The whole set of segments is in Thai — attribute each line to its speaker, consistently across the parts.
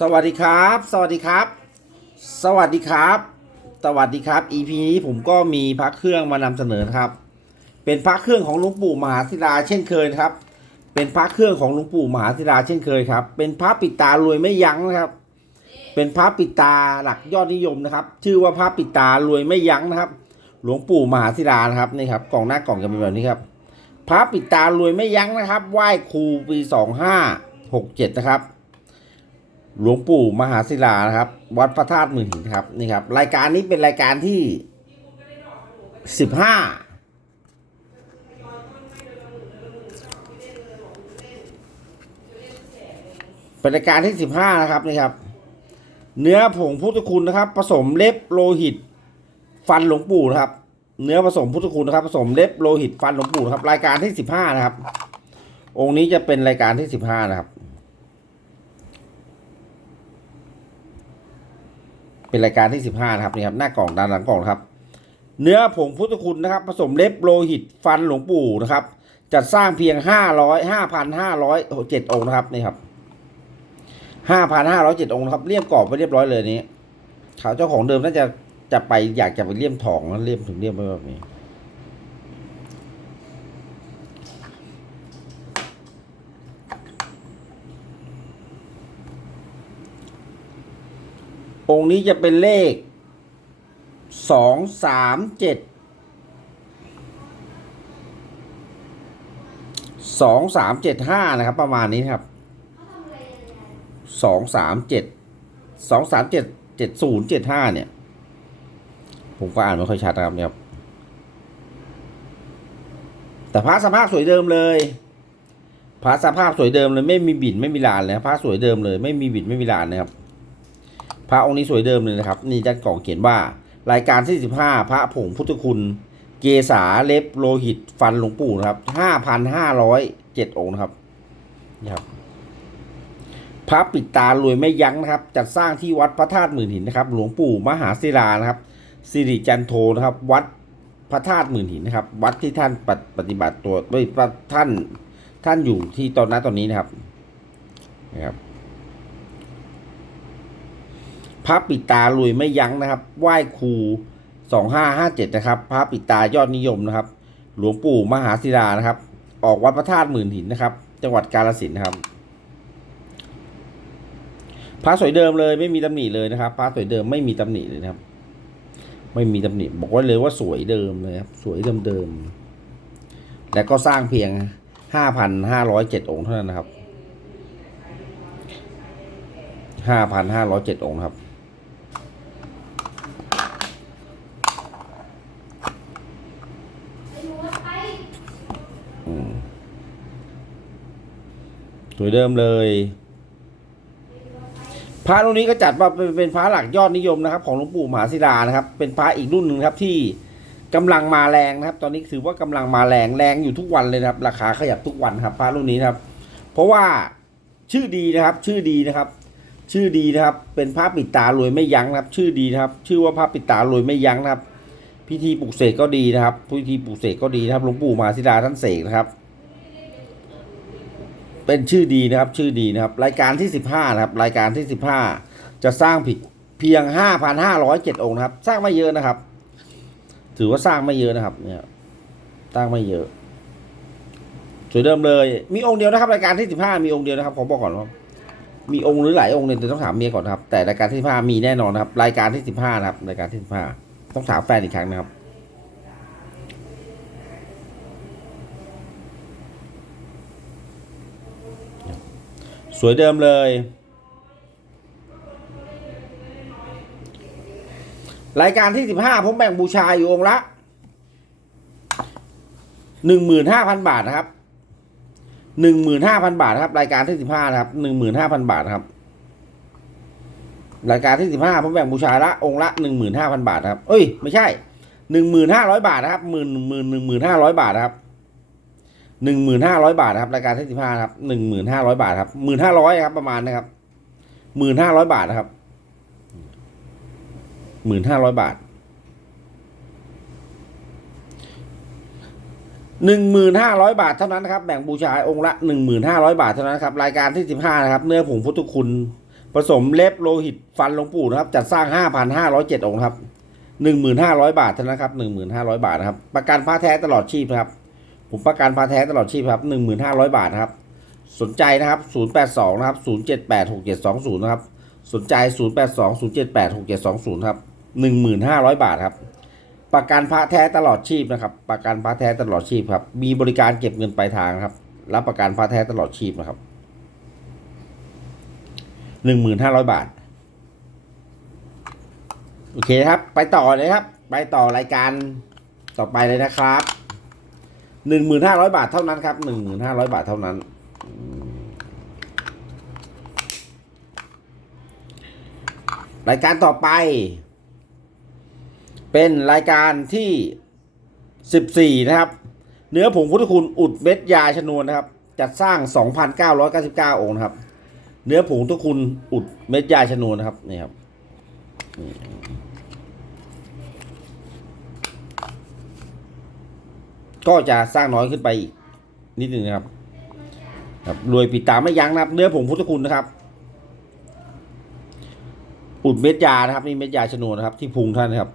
Speaker 1: สวัสดีครับ สวัสดีครับ สวัสดีครับ สวัสดีครับ EP นี้ผมก็มีพระเครื่องมานำเสนอครับ เป็นพระเครื่องของหลวงปู่มหาศิลาเช่นเคยนะครับ เป็นพระเครื่องของหลวงปู่มหาศิลาเช่นเคยครับ เป็นพระปิดตารวยไม่ยั้งนะครับ เป็นพระปิดตาหลักยอดนิยมนะครับ ชื่อว่าพระปิดตารวยไม่ยั้งนะครับ หลวงปู่มหาศิลานะครับนี่ครับกล่องหน้ากล่องจะเป็นแบบนี้ครับ พระปิดตารวยไม่ยั้งนะครับ ไหว้ครูปีสองห้าหกเจ็ดนะครับ หลวงปู่มหาศิลานะครับ วัดพระธาตุหมื่นหินครับนี่ครับ รายการนี้เป็นรายการที่สิบห้าเป็นรายการที่สิบห้านะครับนี่ครับ เนื้อผงพุทธคุณนะครับ ผสมเล็บโลหิต ฟันหลวงปู่นะครับ เนื้อผสมพุทธคุณนะครับ ผสมเล็บโลหิตฟันหลวงปู่นะครับ รายการที่สิบห้านะครับ องค์นี้จะเป็นรายการที่สิบห้านะครับ เป็นรายการที่สิบห้านะครับนี่ครับหน้ากล่องด้านหลังกล่องครับ เนื้อผงพุทธคุณนะครับ ผสมเล็บโลหิตฟันหลวงปู่นะครับ จัดสร้างเพียงห้าร้อยห้าพันห้าร้อยเจ็ดองค์นะครับนี่ครับห้าพันห้าร้อยเจ็ดองค์นะครับเลี่ยมกรอบไปเรียบร้อยเลยนี้เขาเจ้าของเดิมน่าจะจะไปอยากจะไปเลี่ยมทองนะเลี่ยมถึงเลี่ยมไปแบบนี้ องค์นี้จะเป็นเลขสองสามเจ็ดสองสามเจ็ดห้านะครับ ประมาณนี้ครับสองสามเจ็ดสองสามเจ็ดเจ็ดศูนย์เจ็ดห้าเนี่ย ผมก็อ่านไม่ค่อยชัดนะครับเนี่ยแต่พระสภาพสวยเดิมเลยพระสภาพสวยเดิมเลย ไม่มีบิดไม่มีลานเลยพระสวยเดิมเลย ไม่มีบิดไม่มีลานนะครับ พระองค์นี้สวยเดิมเลยนะครับ นี่ด้านกล่องเขียนว่า รายการที่สิบห้าพระผงพุทธคุณ เกษาเล็บโลหิตฟันหลวงปู่นะครับห้าพันห้าร้อยเจ็ดองค์นะครับนี่ครับพระปิดตารวยไม่ยั้งนะครับ จัดสร้างที่วัดพระธาตุหมื่นหินนะครับ หลวงปู่มหาศิลานะครับสิริจันโทนะครับ วัดพระธาตุหมื่นหินนะครับ วัดที่ท่านปฏิปฏิบัติตัวไม่ท่านท่านอยู่ที่ตอนนั้นตอนนี้นะครับนะครับ พระปิดตารวยไม่ยั้งนะครับ ไหว้ครูสองห้าห้าเจ็ดนะครับ พระปิดตายอดนิยมนะครับ หลวงปู่มหาศิลานะครับ ออกวัดพระธาตุหมื่นหินนะครับ จังหวัดกาฬสินนะครับ พระสวยเดิมเลยไม่มีตำหนิเลยนะครับ พระสวยเดิมไม่มีตำหนิเลยนะครับ ไม่มีตำหนิ บอกไว้เลยว่าสวยเดิมเลยครับ สวยเดิมเดิมๆและก็สร้างเพียงห้าพันห้าร้อยเจ็ดองค์เท่านั้นนะครับห้าพันห้าร้อยเจ็ดองค์ครับ สวยเดิมเลยพระรุ่นนี้ก็จัดว่าเป็นเป็นพระหลักยอดนิยมนะครับ ของหลวงปู่มหาศิลานะครับ เป็นพระอีกรุ่นหนึ่งครับที่กำลังมาแรงนะครับ ตอนนี้ถือว่ากำลังมาแรงแรงอยู่ทุกวันเลยนะครับ ราคาขยับทุกวันครับ พระรุ่นนี้นครับ เพราะว่าชื่อดีนะครับ ชื่อดีนะครับ ชื่อดีนะครับ เป็นพระปิดตารวยไม่ยั้งนะครับ ชื่อดีนะครับ ชื่อว่าพระปิดตารวยไม่ยั้งนะครับ พิธีปลุกเสกก็ดีนะครับ พิธีปลุกเสกก็ดีนะครับหลวงปู่มหาศิลาท่านเสกนะครับ เป็นชื่อดีนะครับชื่อดีนะครับ รายการที่สิบห้านะครับรายการที่สิบห้าจะสร้างผิดเพียงห้าพันห้าร้อยเจ็ดองค์นะครับ สร้างไม่เยอะนะครับ ถือว่าสร้างไม่เยอะนะครับ เนี่ยสร้างไม่เยอะสวยเดิมเลย มีองค์เดียวนะครับ รายการที่สิบห้ามีองค์เดียวนะครับขอบอกก่อนว่ามีองค์หรือหลายองค์เนี่ยแต่ต้องถามเมียก่อนนะครับ แต่รายการที่สิบห้ามีแน่นอนนะครับ รายการที่สิบห้านะครับ รายการที่สิบห้าต้องถามแฟนอีกครั้งนะครับ สวยเดิมเลย รายการที่สิบห้าผมแบ่งบูชาอยู่องค์ละหนึ่งหมื่นห้าพันบาทนะครับหนึ่งหมื่นห้าพันบาทนะครับ รายการที่สิบห้านะครับหนึ่งหมื่นห้าพันบาทครับ รายการที่สิบห้าผมแบ่งบูชาละองค์ละหนึ่งหมื่นห้าพันบาทครับ เอ้ย ไม่ใช่หนึ่งหมื่นห้าร้อยบาทนะครับหมื่นหมื่นหนึ่งหมื่นห้าร้อยบาทนะครับ หนึ่งหมื่นห้าร้อยบาทนะครับรายการที่สิบห้าครับหนึ่งหมื่นห้าร้อยบาทครับหมื่นห้าร้อยครับประมาณนะครับหมื่นห้าร้อยบาทนะครับหมื่นห้าร้อยบาทหนึ่งหมื่นห้าร้อยบาทเท่านั้นนะครับแบ่งบูชาองค์ละหนึ่งหมื่นห้าร้อยบาทเท่านั้นครับรายการที่สิบห้านะครับ เนื้อผงพุทธคุณผสมเล็บโลหิตฟันหลวงปู่นะครับ จัดสร้าง5,507อยเจ็ดองค์ครับ1,500บาทเท่านั้นครับ1,500บาทนะครับ ประกันผ้าแท้ตลอดชีพนะครับ ผมประกันผ้าแท้ตลอดชีพครับ1,500บาทครับ สนใจนะครับ082นะครับ0786720นะครับ สนใจ082 078 6720ครับ1,500บาทครับ ประกันพระแท้ตลอดชีพนะครับ ประกันพระแท้ตลอดชีพครับ มีบริการเก็บเงินปลายทางครับ รับประกันพระแท้ตลอดชีพนะครับ1,500บาท โอเคครับ ไปต่อเลยครับ ไปต่อรายการต่อไปเลยนะครับ 1,500บาทเท่านั้นครับ1,500บาทเท่านั้นรายการต่อไป เป็นรายการที่14นะครับ เนื้อผงพุทธคุณอุดเม็ดยาชนวนนะครับ จัดสร้าง2,999องค์นะครับ เนื้อผงพุทธคุณอุดเม็ดยาชนวนนะครับนี่ครับ ก็จะสร้างน้อยขึ้นไปอีกนิดนึงนะครับครับรวยปิดตาไม่ยั้งนะครับ เนื้อผงพุทธคุณนะครับ อุดเม็ดยานะครับ นี่เม็ดยาชนวนนะครับ ที่พุงท่านนะครับ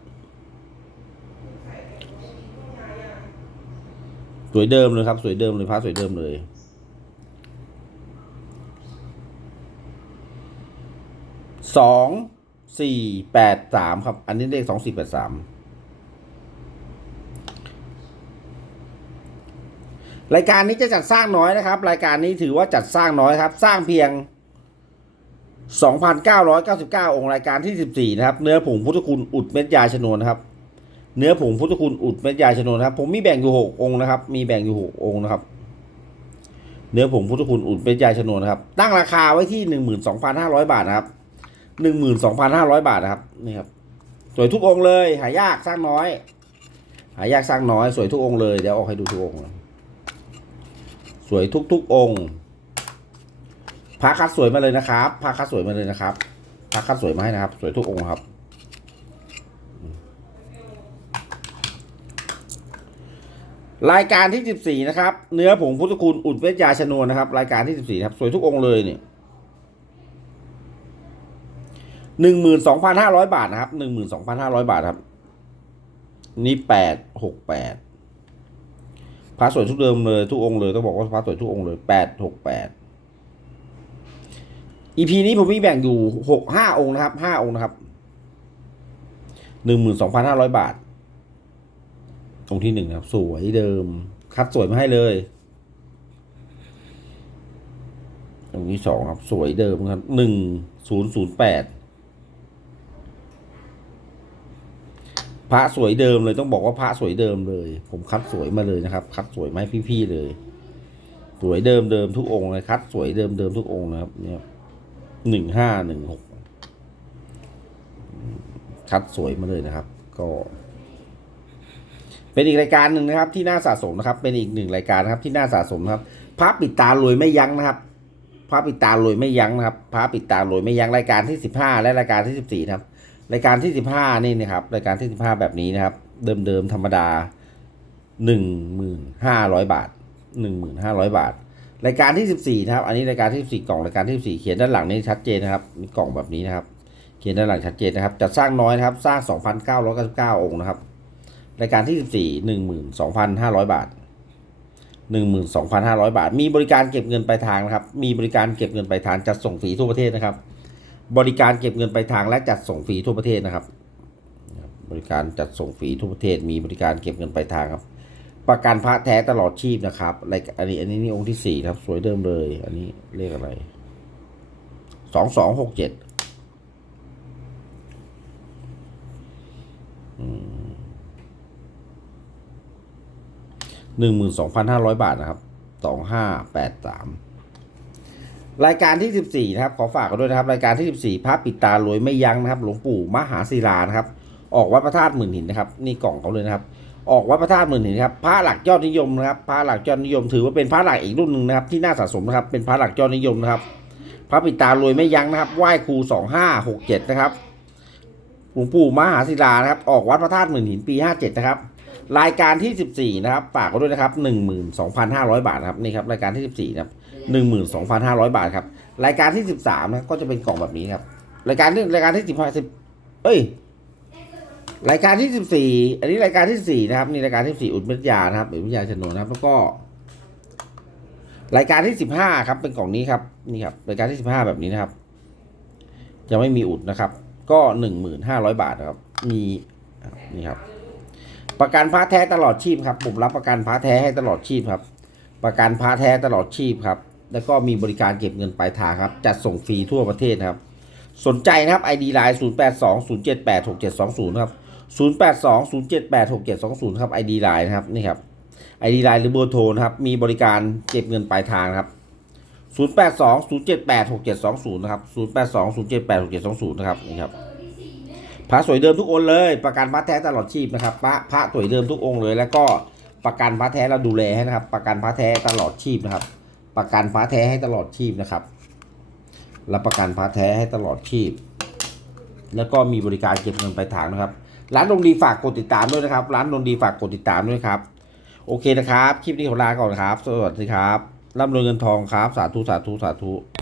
Speaker 1: สวยเดิมเลยครับ สวยเดิมเลยพระสวยเดิมเลยสองสี่แปดสามครับ อันนี้เลขสองสี่แปดสาม รายการนี้จะจัดสร้างน้อยนะครับ รายการนี้ถือว่าจัดสร้างน้อยครับ สร้างเพียง 2,999 องค์รายการที่ 14 นะครับ เนื้อผงพุทธคุณอุดเม็ดยาชนวนนะครับ เนื้อผงพุทธคุณอุดเม็ดยาชนวนครับ ผมมีแบ่งอยู่หกองค์นะครับ มีแบ่งอยู่หกองค์นะครับ เนื้อผงพุทธคุณอุดเม็ดยาชนวนนะครับ ตั้งราคาไว้ที่หนึ่งหมื่นสองพันห้าร้อยบาทนะครับหนึ่งหมื่นสองพันห้าร้อยบาทนะครับ นี่ครับ สวยทุกองค์เลย หายากสร้างน้อย หายากสร้างน้อย สวยทุกองค์เลย เดี๋ยวออกให้ดูทุกองค์ สวยทุก ๆ องค์พระคัดสวยมาเลยนะครับพระคัดสวยมาเลยนะครับพระคัดสวยมาให้นะครับ สวยทุกองค์ครับ รายการที่14นะครับ เนื้อผงพุทธคุณอุดเวทยาชนวนนะครับ รายการที่14ครับ สวยทุกองค์เลยเนี่ยหนึ่งหมื่นสองพันห้าร้อยบาทนะครับหนึ่งหมื่นสองพันห้าร้อยบาทครับ นี่แปดหกแปด พระสวยทุกเดิมเลยทุกองค์เลยต้องบอกว่าพระสวยทุกองค์เลยแปดหกแปดอีพีนี้ผมมีแบ่งอยู่หกห้าองค์นะครับห้าองค์นะครับหนึ่งหมื่นสองพันห้าร้อยบาท องค์ที่หนึ่งนะครับ สวยเดิม คัดสวยมาให้เลยองค์ที่สองครับ สวยเดิมครับหนึ่งศูนย์ศูนย์แปด พระสวยเดิมเลยต้องบอกว่าพระสวยเดิมเลย ผมคัดสวยมาเลยนะครับ คัดสวยมาให้พี่ๆเลย สวยเดิมเดิมทุกองค์เลยคัดสวยเดิมเดิมทุกองค์นะครับ เนี่ยหนึ่งห้าหนึ่งหกคัดสวยมาเลยนะครับ ก็ เป็นอีกรายการหนึ่งนะครับ ที่น่าสะสมนะครับ เป็นอีกหนึ่งรายการนะครับ ที่น่าสะสมนะครับพระปิดตารวยไม่ยั้งนะครับพระปิดตารวยไม่ยั้งนะครับพระปิดตารวยไม่ยั้งรายการที่สิบห้าและรายการที่สิบสี่นะครับ รายการที่สิบห้านี่นะครับรายการที่สิบห้าแบบนี้นะครับ เดิมๆธรรมดาหนึ่งหมื่นห้าร้อยบาทหนึ่งหมื่นห้าร้อยบาท รายการที่สิบสี่นะครับ อันนี้รายการที่สิบสี่กล่องรายการที่สิบสี่เขียนด้านหลังนี่ชัดเจนนะครับมีกล่องแบบนี้นะครับ เขียนด้านหลังชัดเจนนะครับจัดสร้างน้อยนะครับ สร้างสองพันเก้าร้อยเก้าสิบเก้าองค์นะครับ รายการที่สิบสี่หนึ่งหมื่นสองพันห้าร้อยบาทหนึ่งหมื่นสองพันห้าร้อยบาท มีบริการเก็บเงินปลายทางนะครับ มีบริการเก็บเงินปลายทางจัดส่งฟรีทั่วประเทศนะครับ บริการเก็บเงินปลายทางและจัดส่งฟรีทั่วประเทศนะครับ บริการจัดส่งฟรีทั่วประเทศ มีบริการเก็บเงินปลายทางครับ ประกันพระแท้ตลอดชีพนะครับรายอันนี้อันนี้นี่องค์ที่สี่ครับ สวยเดิมเลย อันนี้เลขอะไรสองสองหกเจ็ดหนึ่งหมื่นสองพันห้าร้อยบาทนะครับสองห้าแปดสาม รายการที่สิบสี่นะครับ ขอฝากกันด้วยนะครับ รายการที่สิบสี่พระปิดตารวยไม่ยั้งนะครับ หลวงปู่มหาศิลานะครับ ออกวัดพระธาตุหมื่นหินนะครับ นี่กล่องเขาเลยนะครับ ออกวัดพระธาตุหมื่นหินครับ พระหลักยอดนิยมนะครับ พระหลักยอดนิยมถือว่าเป็นพระหลักอีกรุ่นหนึ่งนะครับ ที่น่าสะสมนะครับ เป็นพระหลักยอดนิยมนะครับ พระปิดตารวยไม่ยั้งนะครับ ไหว้ครูสองห้าหกเจ็ดนะครับ หลวงปู่มหาศิลานะครับ ออกวัดพระธาตุหมื่นหินปีห้าเจ็ดนะครับรายการที่สิบสี่นะครับฝากไว้ด้วยนะครับหนึ่งหมื่นสองพันห้าร้อยบาทนะครับนี่ครับรายการที่สิบสี่นะครับ หนึ่งหมื่นสองพันห้าร้อยบาทครับ รายการที่สิบสามนะก็จะเป็นกล่องแบบนี้ครับ รายการที่รายการที่สิบห้าสิบเอ้ย รายการที่สิบสี่อันนี้รายการที่สี่นะครับนี่รายการที่สี่อุดม็ดยานะครับอุดม็ดยาชนนนะครับ แล้วก็ รายการที่สิบห้าครับ เป็นกล่องนี้ครับนี่ครับรายการที่สิบห้าแบบนี้นะครับจะไม่มีอุดนะครับ ก็หนึ่งหมื่นห้าร้อยบาทนะครับ มีนี่ครับ ประกันพระแท้ตลอดชีพครับผมรับประกันพระแท้ให้ตลอดชีพครับประกันพระแท้ตลอดชีพครับ แล้วก็มีบริการเก็บเงินปลายทางครับจัดส่งฟรีทั่วประเทศครับ สนใจนะครับ ID Line 0 8 2 0 7 8 6 7 2 0ครับ0 8 2 0 7 8 6 7 2 0ครับ ID Line นะครับนี่ครับ ID Line หรือเบอร์โทรครับมีบริการเก็บเงินปลายทางครับ0 8 2 0 7 8 6 7 2 0นะครับ0 8 2 0 7 8 6 7 2 0นะครับนี่ครับพระสวยเดิมทุกองเลย ประกันพระแท้ตลอดชีพนะครับพระพระสวยเดิมทุกองเลย แล้วก็ประกันพระแท้เราดูแลให้นะครับ ประกันพระแท้ตลอดชีพนะครับ ประกันพระแท้ให้ตลอดชีพนะครับ รับประกันพระแท้ให้ตลอดชีพ แล้วก็มีบริการเก็บเงินปลายทางนะครับ ร้านดงดีฝากกดติดตามด้วยนะครับ ร้านดงดีฝากกดติดตามด้วยครับ โอเคนะครับ คลิปนี้ขอลาก่อนครับ สวัสดีครับ ร่ำรวยเงินทองครับ สาธุ สาธุ สาธุ